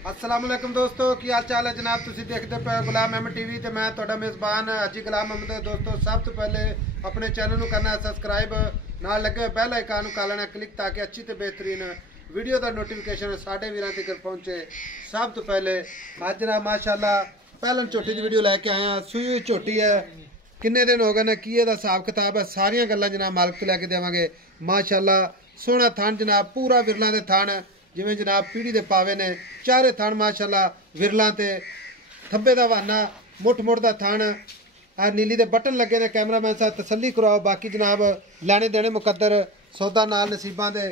अस्सलाम वालेकुम दोस्तों की हाल चाल है जनाब। तुसी देखते पे गुलाम अहमद टीवी ते मैं तुहाडा मेज़बान हाजी गुलाम अहमद। दोस्तों सब तो पहले अपने चैनल को करना सबसक्राइब, नाल लगे बेल आइकन को करना क्लिक ताकि अच्छी ते बेहतरीन वीडियो का नोटिफिकेशन साढ़े वीरां तक पहुंचे। सब तो पहले अज जनाब माशाल्लाह पहलन झोटी की वीडियो लैके आया। सूई झोटी है, किन्ने दिन हो गए ने, की दा हिसाब किताब है, सारियां गल्लां जनाब मालिक तो लैके देवांगे। माशाल्लाह सोहना थान जनाब, पूरा विरला दे थान जिवें जनाब पीढ़ी दे पावे ने। चारे थान माशाल्लाह विरला ते थब्बे दा वाना मुठ मुठ दा थान। आ नीली दे बटन लगे ने, कैमरामैन साहब तसल्ली कराओ। बाकी जनाब लैने देने मुकद्दर सौदा नाल नसीबां दे।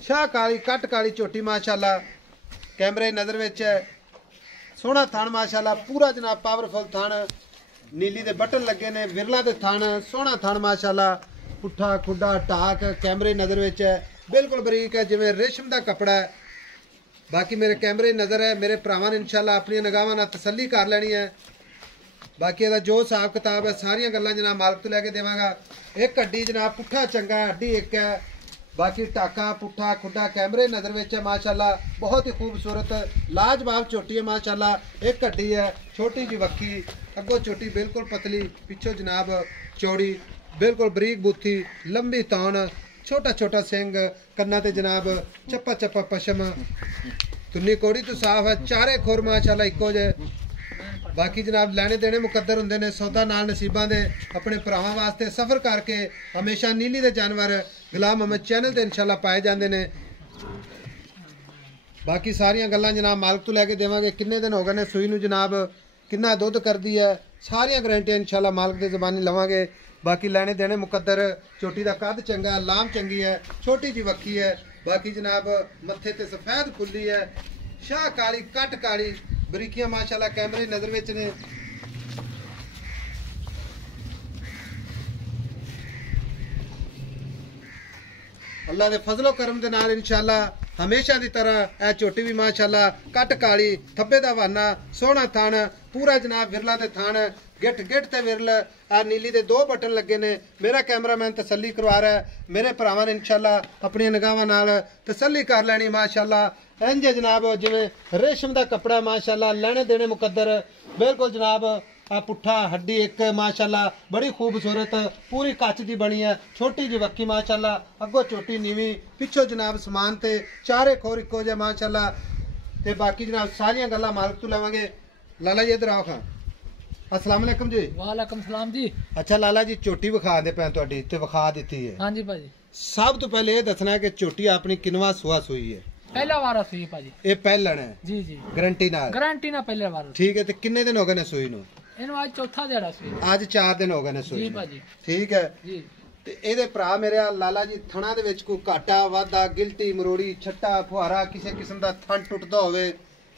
शाह काली कट काली झोटी माशाल्लाह कैमरे नज़र विच है। सोहना थान माशाल्लाह पूरा जनाब पावरफुल थान, नीली दे बटन लगे ने, विरला दे थान सोहना थान माशाल्लाह, पुट्ठा खुड्डा टाक कैमरे नज़र विच है, बिल्कुल बरीक है जिवें रेशम का कपड़ा है। बाकी मेरे कैमरे नज़र है, मेरे भरावां ने इंशाल्लाह अपनी निगाहां नाल तसल्ली कर लेनी है। बाकी इहदा जो हिसाब किताब है सारियां गल्लां जनाब मालिक तो लैके देवांगा। एक हड्डी जनाब पुट्ठा चंगा है, हड्डी एक है, बाकी टाका पुट्ठा खुड्डा कैमरे नज़र विच है माशाल्लाह। बहुत ही खूबसूरत लाजवाब झोटी है माशाल्लाह। एक हड्डी है, छोटी जी वक्की, अगों झोटी बिल्कुल पतली, पिछों जनाब चौड़ी, बिल्कुल बरीक बूथी, लंबी तौन, छोटा छोटा सिंग, कन्ना ते जनाब चप्पा चप्पा पशम, तुन्नी कोड़ी तो साफ है, चारे खोर माशाल्लाह इक्को जे। बाकी जनाब लैने देने मुकद्दर हुंदे ने, सौदा नाल नसीबां दे। अपने भरावां वास्ते सफ़र करके हमेशा नीली दे जानवर गुलाम अहमद चैनल ते इंशाल्लाह पाए जांदे ने। बाकी सारियां गल्लां जनाब मालिक तो लैके देवांगे। किन्ने दिन हो गए ने सूई नूं जनाब, किन्ना दुध करदी है, सारियां गारंटियां इंशाल्लाह मालिक दे ज़बानी लवांगे। बाकी लैने देने मुकद्दर, झोटी का कद चंगा, लाम चंगी है, छोटी जी वक्की है। बाकी जनाब मत्थे ते सफेद फुल्ली है, शाह काली कट काली, बरीकियां माशाल्लाह कैमरे नज़र विच ने। अल्लाह दे फजलो करम दे नाल इंशाल्लाह हमेशा की तरह यह झोटी भी माशाल्लाह कट काली, थब्बे दा वाना, सोहना थान, पूरा जनाब विरला दे थान, गिट गिट ते विरल। आ नीली दे 2 बटन लगे ने। मेरा कैमरामैन तसल्ली करवा रहा है, मेरे भरावां ने इंशाल्लाह अपनी निगाहां नाल तसल्ली कर लैनी माशाल्लाह। इंज जनाब जिवें रेशम का कपड़ा माशाल्लाह, लैने देने मुकद्दर, बिल्कुल जनाब आ पुट्ठा हड्डी एक माशाल्लाह, बड़ी खूबसूरत पूरी कच दी बनी है, छोटी जी वक्की माशाल्लाह, अगों छोटी नीवी, पिछों जनाब समान ते चारे खोर इक्को जे माशाल्लाह। ते बाकी जनाब सारियां गल्लां मालिक तो लवांगे। लाला जी इधर आओ खां। अस्सलाम वालेकुम जी। वालेकुम सलाम जी। अच्छा लाला जी झोटी विखा दे पैं तुहाडी ते विखा दित्ती है। हाँ जी भाजी। सब तो पहले ये दसना है कि झोटी अपनी किनवा सुआ सुई है? पहला वारा सुई भाजी। ये पहलन है? जी जी गारंटी नाल? गारंटी ना पहले वारा। ठीक है। ते किन्ने दिन हो गए ने सुई नूं? इन्हू आज चौथा दिहाड़ा सुई। आज 4 दिन हो गए ने सुई। जी भाजी। ठीक है जी। ते ਇਹਦੇ ਭਰਾ ਮੇਰੇ ਲਾਲਾ ਜੀ ਥਣਾ ਦੇ ਵਿੱਚ ਕੋਈ ਘਾਟਾ ਵਾਧਾ ਗਿਲਟੀ ਮਰੋੜੀ ਛੱਟਾ ਫੁਹਾਰਾ ਕਿਸੇ ਕਿਸਮ ਦਾ ਥਣ ਟੁੱਟਦਾ ਹੋਵੇ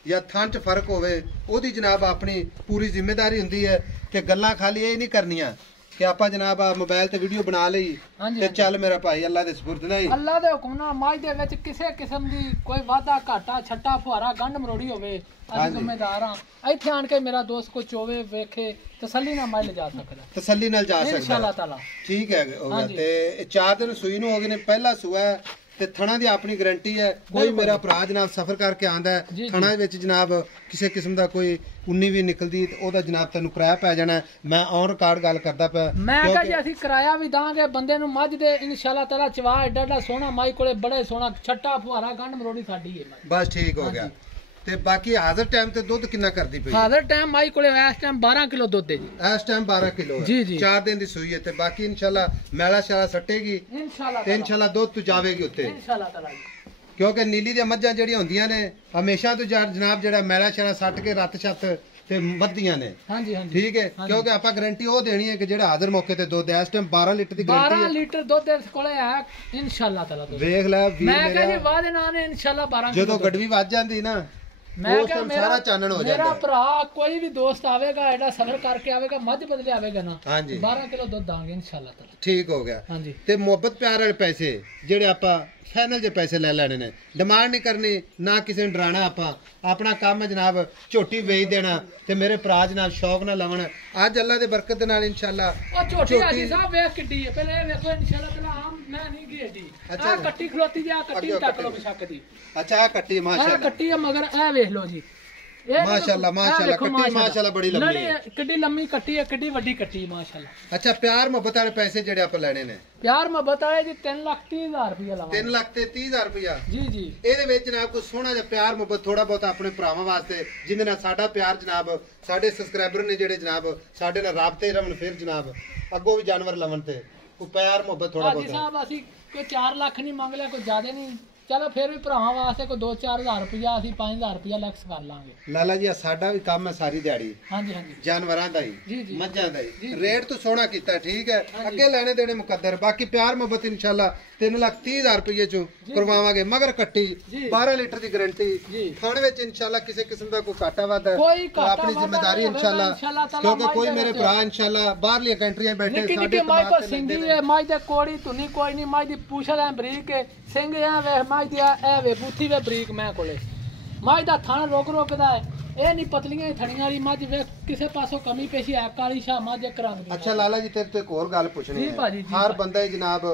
ਜਾਂ ਥਣ 'ਚ ਫਰਕ ਹੋਵੇ, ਉਹਦੀ ਜਨਾਬ ਆਪਣੀ ਪੂਰੀ ਜ਼ਿੰਮੇਵਾਰੀ ਹੁੰਦੀ ਹੈ ਕਿ ਗੱਲਾਂ ਖਾਲੀ ਇਹ ਨਹੀਂ ਕਰਨੀਆਂ कि आपा जनाब मोबाइल ते वीडियो बना ली ते चल मेरा भाई अल्लाह दे सुपुर्द नहीं। अल्लाह दे हुक्म नाल माज दे विच किसे किस्म दी कोई वादा घाटा छट्टा फुहारा गंढ मरोड़ी होवे, असीं जिम्मेदार हां। इत्थे आन के मेरा दोस्त को चोवे वेखे तसल्ली नाल माज ले जा सकदा, तसल्ली नाल जा सकदा इंशाअल्लाह ताला। ठीक है हो गया। ते 4 दिन सुई नूं हो गए ने, पहला सुआ ते थणा दी अपनी गारंटी है। कोई मेरा भरा जनाब सफर करके आंदा है थणा विच जनाब किसी किस्म दा कोई उन्नी भी निकलदी ते ओदा जनाब तैनूं किराया पै जाना। मैं ऑन रिकॉर्ड गल करदा पिया। मैं कहा जी असीं किराया भी दांगे बंदे नूं मझ दे इंशाअल्लाह ताला चवा एडा एडा सोहना माई कोले बड़े सोहना छट्टा फुहारा गंढ मरोड़ी साडी है। बस ठीक हो गया। ते बाकी हाजिर टाइम ते दुध कितना करदी पई? हाजिर टाइम माई कोले इस टाइम 12 किलो दुध है जी। इस टाइम 12 किलो है जी जी। 4 दिन दी सूई है ते बाकी इंशाल्लाह मैला शाला सटेगी इंशाल्लाह ते इंशाल्लाह दुध तो जावेगी उत्ते इंशाल्लाह ताला जी। क्योंकि नीली दी मज्जां जेहड़ियां होंदियां ने हमेशा तो जनाब जेहड़ा मैला शाला सट के रत छत ते मद्दियां ने। हां जी हां जी ठीक है। क्योंकि आपा गारंटी ओ देनी है कि जेहड़ा हाजिर मौके ते दुध है इस टाइम 12 लीटर दी गारंटी है। 12 लीटर दुध इस कोले है इंशाल्लाह ताला। देख ले मैं कह जी वादे ना ने इंशाल्लाह 12 जदों गडवी वज जांदी ना मैं क्या मेरा चानन हो जाता है। मेरा भरा कोई भी दोस्त आवेगा एडा सफर करके आवेगा मध्य बदले आवेगा ना। हां जी 12 किलो दूध दांगे इंशाल्लाह ताला। ठीक हो गया। हां जी ते मोहब्बत प्यार वाले पैसे जेड़े आपा फाइनल जे पैसे ले लेने ने, डिमांड नहीं करनी ना किसी ने डराना। आपा अपना काम है जनाब झोटी बेच देना ते मेरे भरा जनाब शौक ना लवन। अज अल्लाह दे बरकत दे नाल इंशाल्लाह ओ झोटी हाजी साहब वेख किड्डी है पहले वेखो इंशाल्लाह ताला आम ना नहीं की जी अच्छा आ कट्टी खलोती जी आ कट्टी तक लो बेशक दी अच्छा आ कट्टी माशाल्लाह आ कट्टी है मगर ए देख लो जी माशाल्लाह माशाल्लाह कट्टी माशाल्लाह बड़ी लंबी है किड्डी लंबी कट्टी है किड्डी वड्डी कट्टी माशाल्लाह अच्छा प्यार मोहब्बत वाले पैसे जेड़े आप लेने ने प्यार मोहब्बत आए जी 3,30,000 रुपया लावा 3,30,000 रुपया जी जी ਇਹਦੇ ਵਿੱਚ ਜਨਾਬ ਕੋਈ ਸੋਹਣਾ ਜਿਹਾ ਪਿਆਰ ਮੁਹੱਬਤ ਥੋੜਾ ਬਹੁਤ ਆਪਣੇ ਭਰਾਵਾਂ ਵਾਸਤੇ ਜਿੰਦੇ ਨਾਲ ਸਾਡਾ ਪਿਆਰ ਜਨਾਬ ਸਾਡੇ ਸਬਸਕ੍ਰਾਈਬਰ ਨੇ ਜਿਹੜੇ ਜਨਾਬ ਸਾਡੇ ਨਾਲ ਰਾਬਤੇ ਰਵਣ ਫਿਰ ਜਨਾਬ ਅੱਗੋਂ ਵੀ ਜਾਨਵਰ ਲਵਣ ਤੇ ਕੋਈ ਪਿਆਰ ਮੁਹੱਬਤ ਥੋੜਾ ਬਹੁਤ ਹਾਜੀ ਸਾਹਿਬ ਅਸੀਂ ਕੋਈ 4 ਲੱਖ ਨਹੀਂ ਮੰਗ ਲਿਆ ਕੋਈ ਜ਼ਿਆਦਾ ਨਹੀਂ ਚਲੋ ਫਿਰ ਵੀ ਭਰਾਵਾਂ ਵਾਸਤੇ ਕੋਈ 2-4 ਹਜ਼ਾਰ ਰੁਪਇਆ ਅਸੀਂ 5,000 ਰੁਪਇਆ ਲੈਕਸ ਕਰ ਲਾਂਗੇ ਲਾਲਾ ਜੀ ਸਾਡਾ ਵੀ ਕੰਮ ਹੈ ਸਾਰੀ ਦਿਹਾੜੀ ਹਾਂਜੀ ਹਾਂਜੀ ਜਾਨਵਰਾਂ ਦਾ ਜੀ, ਹੀ ਜੀ। ਮੱਝਾਂ ਦਾ ਹੀ ਰੇਟ ਤੋਂ ਸੋਹਣਾ ਕੀਤਾ ਠੀਕ ਹੈ ਅੱਗੇ ਲੈਣੇ ਦੇਣੇ ਮੁਕੱਦਰ ਬਾਕੀ ਪਿਆਰ ਮੁਹੱਬਤ ਇਨਸ਼ਾਅੱਲਾ 3,30,000 ਰੁਪਏ ਚੋਂ ਕਰਵਾਵਾਂਗੇ ਮਗਰ ਕੱਟੀ 12 ਲੀਟਰ ਦੀ ਗਾਰੰਟੀ ਖਾਣ ਵਿੱਚ ਇਨਸ਼ਾਅੱਲਾ ਕਿਸੇ ਕਿਸਮ ਦਾ ਕੋਈ ਘਾਟਾ ਵਾਧਾ ਕੋਈ ਘਾਟਾ ਆਪਣੀ ਜ਼ਿੰਮੇਵਾਰੀ ਇਨਸ਼ਾਅੱਲਾ ਕਿਉਂਕਿ ਕੋਈ ਮੇਰੇ ਭਰਾ ਇਨਸ਼ਾਅੱਲਾ ਬਾਹਰਲੀਆਂ ਕੰਟਰੀਆਂ ਬੈਠੇ ਨਿੱਕੀ ਨਿੱਕੀ ਮਾਈ ਕੋ ਸਿੰਗੀ ਹੈ ਮਾਈ ਦੇ ਕੋੜੀ ਧੁਨੀ ਕੋਈ ਨਹੀਂ ਮਾਈ ਦੀ ਪੂਛਲ ਐ ਬਰੀਕ ਹੈ ਸਿੰਘ ਐ ਵੇ ਮਾਈ ਦੀ ਐ ਵੇ ਬੂਥੀ ਵੇ ਬਰੀਕ ਮੈਂ ਕੋਲੇ ਮਾਈ ਦਾ ਥਣ ਰੋਕਦਾ ਹੈ ਇਹ ਨਹੀਂ ਪਤਲੀਆਂ ਹੀ ਥਣੀਆਂ ਵਾਲੀ ਮੱਝ ਵੇ ਕਿਸੇ ਪਾਸੋਂ ਕਮੀ ਪੇਸ਼ੀ ਹੈ ਕਾਲੀ ਸ਼ਾਹ ਮੱਝ ਇੱਕ ਰੰਗ ਦੀ ਅੱਛਾ ਲਾਲਾ ਜੀ ਤੇਰੇ ਤੋਂ ਇੱਕ ਹੋਰ ਗੱਲ ਪੁੱਛਣੀ ਜੀ ਭਾਜੀ, ਜੀ ਹਰ ਬੰਦਾ ਜਨਾਬ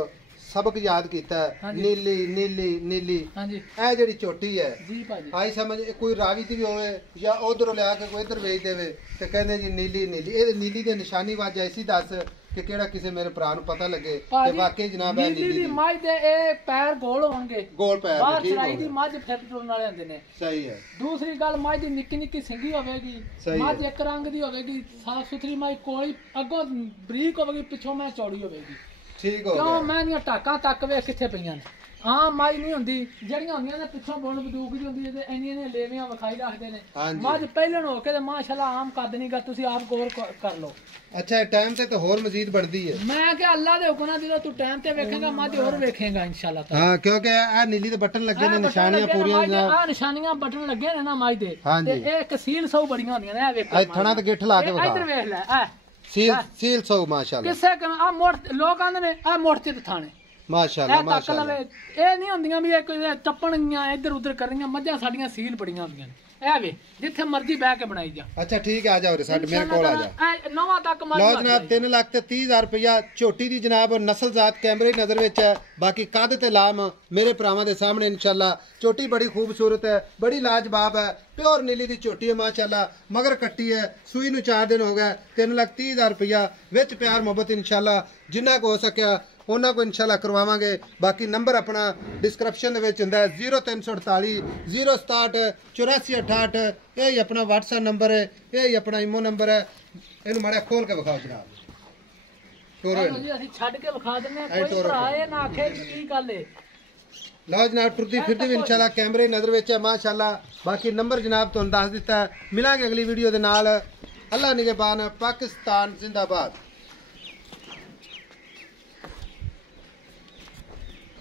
ਸਬਕ ਯਾਦ ਕੀਤਾ ਹੈ ਨੀਲੀ ਨੀਲੀ ਨੀਲੀ ਹਾਂਜੀ ਇਹ ਜਿਹੜੀ ਝੋਟੀ ਹੈ ਜੀ ਭਾਜੀ ਆਈ ਸਮਝ ਕੋਈ ਰਾਵੀ ਦੀ ਵੀ ਹੋਵੇ ਜਾਂ ਉਧਰੋਂ ਲਿਆ ਕੇ ਕੋਈ ਇੱਧਰ ਵੇਚ ਦੇਵੇ ਤੇ ਕਹਿੰਦੇ ਜੀ ਨੀਲੀ ਨੀਲੀ ਇਹ ਨੀਲੀ ਦੀ ਨਿਸ਼ਾਨੀ ਵਾਜ ਐਸੀ ਦੱਸ ਕਿ ਕਿਹੜਾ ਕਿਸੇ ਮੇਰੇ ਭਰਾ ਨੂੰ ਪਤਾ ਲੱਗੇ ਕਿ ਵਾਕਈ ਜਨਾਬ ਇਹ ਨੀਲੀ ਦੀ ਮੱਝ ਦੇ ਇਹ ਪੈਰ ਗੋਲ ਹੋਣਗੇ ਗੋਲ ਪੈਰ ਬਾਹਰ ਠੀਕ ਚਰਾਈ ਹੋ ਦੀ ਮੱਝ ਫਿਰ ਟੁਰਨ ਵਾਲੇ ਹੁੰਦੇ ਨੇ ਸਹੀ ਹੈ ਦੂਸਰੀ ਗੱਲ ਮੱਝ ਦੀ ਨਿੱਕੀ ਨਿੱਕੀ ਸਿੰਗੀ ਹੋਵੇਗੀ ਮੱਝ ਇੱਕ ਰੰਗ ਦੀ ਹੋਵੇਗੀ ਸਾਫ ਸੁਥਰੀ ਮੱਝ ਕੋਲੀ ਅੱਗੋਂ ਬਰੀਕ ਹੋਵੇਗੀ ਪਿੱਛੋਂ ਮੈਂ ਚੌੜੀ ਹੋਵੇਗੀ ਠੀਕ ਹੋ ਕਿਉਂ ਗਿਆ ਮੈਂ ਦੀਆਂ ਟਾਕਾਂ ਤੱਕ ਵੇ ਕਿੱਥੇ ਪਈਆਂ ਨੇ ਹਾਂ ਮਾਈ ਨਹੀਂ ਹੁੰਦੀ ਜਿਹੜੀਆਂ ਹੁੰਦੀਆਂ ਨੇ ਪਿੱਛੋਂ ਬੁਣ ਬਦੂਕ ਦੀ ਹੁੰਦੀ ਹੈ ਤੇ ਇੰਨੀਆਂ ਨੇ ਲੇਵੀਆਂ ਵਿਖਾਈ ਰੱਖਦੇ ਨੇ ਮੱਝ ਪਹਿਲਣ ਹੋ ਕੇ ਤੇ ਮਾਸ਼ਾਅੱਲਾ ਆਮ ਕੱਦ ਨਹੀਂ ਗਾ ਤੁਸੀਂ ਆਪ ਗੌਰ ਕਰ ਲਓ ਅੱਛਾ ਟਾਈਮ ਤੇ ਤਾਂ ਹੋਰ ਮਜ਼ੀਦ ਬਣਦੀ ਹੈ ਮੈਂ ਕਿ ਅੱਲਾ ਦੇ ਹੁਕਮ ਨਾਲ ਜਦੋਂ ਤੂੰ ਟਾਈਮ ਤੇ ਵੇਖੇਗਾ ਮੱਝ ਹੋਰ ਵੇਖੇਗਾ ਇਨਸ਼ਾਅੱਲਾ ਹਾਂ ਕਿਉਂਕਿ ਇਹ ਨੀਲੀ ਦੇ ਬਟਨ ਲੱਗੇ ਨੇ ਨਿਸ਼ਾਨੀਆਂ ਪੂਰੀਆਂ ਆ ਨਿਸ਼ਾਨੀਆਂ ਬਟਨ ਲੱਗੇ ਨੇ ਨਾ ਮੱਝ ਦੇ ਤੇ ਇਹ ਇੱਕ ਸੀਲ ਸੌ ਬੜੀਆਂ ਹੁੰਦੀਆਂ ਨੇ ਇਹ ਵੇਖੋ ਇਹ ਥਣਾ ਤੇ ਗਿੱਠ ਲਾ ਕੇ ਵਿਖਾ ਇੱਧਰ ਵੇਖ ਲੈ ਐ ਸੀਲ ਸੌ ਮਾਸ਼ਾਅੱਲਾ ਕਿਸੇ ਆ ਮੋੜ ਲੋਕ ਆਂਦੇ ਨੇ ਆ ਮੋੜ ਤੇ ਥਾਣੇ ਮਾਸ਼ਾਅੱਲਾ ਮਾਸ਼ਾਅੱਲਾ ਇਹ ਨਹੀਂ ਹੁੰਦੀਆਂ ਵੀ ਇਹ ਕੋਈ ਟੱਪਣਗੀਆਂ ਇੱਧਰ ਉੱਧਰ ਕਰਨੀਆਂ ਮੱਝਾਂ ਸਾਡੀਆਂ ਸੀਲ ਬੜੀਆਂ ਹੁੰਦੀਆਂ ਨੇ ਇਹ ਵੇ ਜਿੱਥੇ ਮਰਜ਼ੀ ਬਹਿ ਕੇ ਬਣਾਈ ਜਾ ਅੱਛਾ ਠੀਕ ਹੈ ਆ ਜਾਓ ਸਾਡੇ ਮੇਰੇ ਕੋਲ ਆ ਜਾ ਇਹ ਨਵਾਂ ਤੱਕ ਮੱਝ ਲਓ ਜਨਾਬ 3,30,000 ਰੁਪਇਆ ਝੋਟੀ ਦੀ ਜਨਾਬ ਨਸਲ ਜ਼ਾਤ ਕੈਮਰੇ ਨਜ਼ਰ ਵਿੱਚ ਹੈ ਬਾਕੀ ਕੱਦ ਤੇ ਲਾਮ ਮੇਰੇ ਭਰਾਵਾਂ ਦੇ ਸਾਹਮਣੇ ਇਨਸ਼ਾਅੱਲਾ ਝੋਟੀ ਬੜੀ ਖੂਬਸੂਰਤ ਹੈ ਬੜੀ ਲਾਜਵਾਬ ਹੈ ਪਿਓਰ ਨੀਲੀ ਦੀ ਝੋਟੀ ਹੈ ਮਾਸ਼ਾਅੱਲਾ ਮਗਰ ਕੱਟੀ ਹੈ ਸੂਈ ਨੂੰ 4 ਦਿਨ ਹੋ ਗਏ 3,30,000 ਰੁਪਇਆ ਵਿੱਚ ਪਿਆਰ ਮੁਹੱਬਤ ਇਨਸ਼ਾਅੱਲਾ ਜਿੰਨਾ ਕੋ ਹੋ ਸਕਿਆ ਉਹਨਾਂ ਕੋ ਇਨਸ਼ਾਅੱਲਾ ਕਰਵਾਵਾਂਗੇ ਬਾਕੀ ਨੰਬਰ ਆਪਣਾ ਡਿਸਕ੍ਰਿਪਸ਼ਨ ਦੇ ਵਿੱਚ ਹੁੰਦਾ ਹੈ 0348 067 8468 ਇਹ ਹੀ ਆਪਣਾ WhatsApp ਨੰਬਰ ਹੈ ਇਹ ਹੀ ਆਪਣਾ ਇਮੋ ਨੰਬਰ ਹੈ ਇਹਨੂੰ ਮਾੜਾ ਖੋਲ ਕੇ ਵਿਖਾਓ ਜਨਾਬ ਟੋਰੋ ਜੀ ਅਸੀਂ ਛੱਡ ਕੇ ਵਿਖਾ ਦਿੰਨੇ ਆ ਕੋਈ ਭਰਾ ਇਹ ਨਾ ਆਖੇ ਕੀ ਗੱਲ ਏ ਲਓ ਜਨਾਬ ਟੁਰਦੀ ਫਿਰਦੀ ਵੀ ਇਨਸ਼ਾਅੱਲਾ ਕੈਮਰੇ ਨਜ਼ਰ ਵਿੱਚ ਹੈ ਮਾਸ਼ਾਅੱਲਾ ਬਾਕੀ ਨੰਬਰ ਜਨਾਬ ਤੁਹਾਨੂੰ ਦੱਸ ਦਿੱਤਾ ਮਿਲਾਂਗੇ ਅਗਲੀ ਵੀਡੀਓ ਦੇ ਨਾਲ ਅੱਲਾ ਨਿਗਹਿਬਾਨ ਪਾਕਿਸਤਾਨ ਜ਼ਿੰਦਾਬਾਦ